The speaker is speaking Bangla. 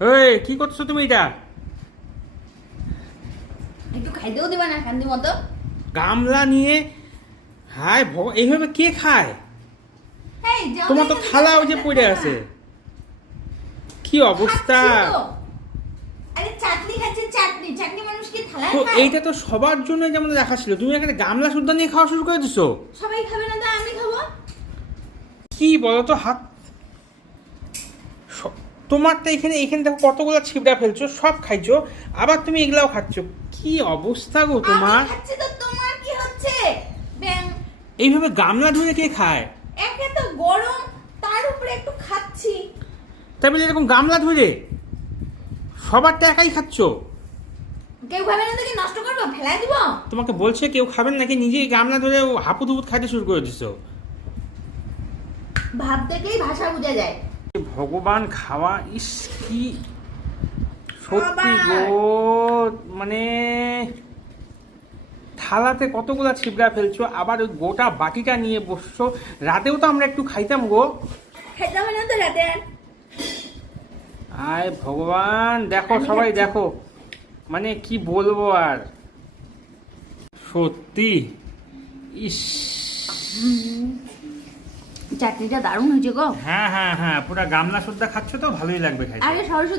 এই কি করছো তুমি এটা? একটু খাইতেও দিবা না শান্তি মতো? গামলা নিয়ে হায় এইভাবে কে খায়? এই যাও, তোমার তো এখানে থালা ওই যে খাচ্ছি পড়ে না। আছে, কি অবস্থা! খাচ্ছি তো। আরে চাটনি খাচ্ছে, চাটনি চাটনি মানুষ কি থালায় তো খায়? এইটা তো সবার জন্য যেমন রাখা ছিল, তুমি এখানে গামলা সুদ্ধা নিয়ে খাওয়া শুরু করে দিছো। সবাই খাবে না তো আমি খাবো? কি বলো তো, হাত তোমারটা এখানে এখানে দেখো কতগুলো ছিবড়া ফেলছো, সব খাইছো, আবার তুমি এগুলাও খাচ্ছো। কি অবস্থা গো তোমার! আমি খাচ্ছি তো তোমার কি হচ্ছে? ব্যাং। এইভাবে গামলা ধরে কে খায়? একে তো গরম, তার উপরে একটু খাচ্ছি। তাই বলে এরকম গামলা ধরে সবারটা একাই খাচ্ছো? কেউ খাবে না তো কি নষ্ট করবো, ফেলাই দিব? তোমাকে বলছে কেউ খাবেন নাকি, নিজেই গামলা ধরে হাপুত হুপুত খাইতে শুরু করে দিছো। ভাব দেখলেই ভাষা বোঝা যায়। ভগবান, খাওয়া ইস কি সত্যি গো, মানে থালাতে কতগুলা ছিবড়া ফেলছো, আবার ওই গোটা বাটিটা নিয়ে বসছো। রাতেও তো আমরা একটু খাইতাম গো। খেতে হবে না তো রাতে আর? আয় ভগবান, দেখো সবাই দেখো, মানে কি বলবো আর, সত্যি ইস। চাটনিটা দারুণ হয়েছে গো। হ্যাঁ হ্যাঁ হ্যাঁ, পুরা গামলা সুদ্ধা খাচ্ছ তো ভালোই লাগবে খাইতে। আরে সরস্বতী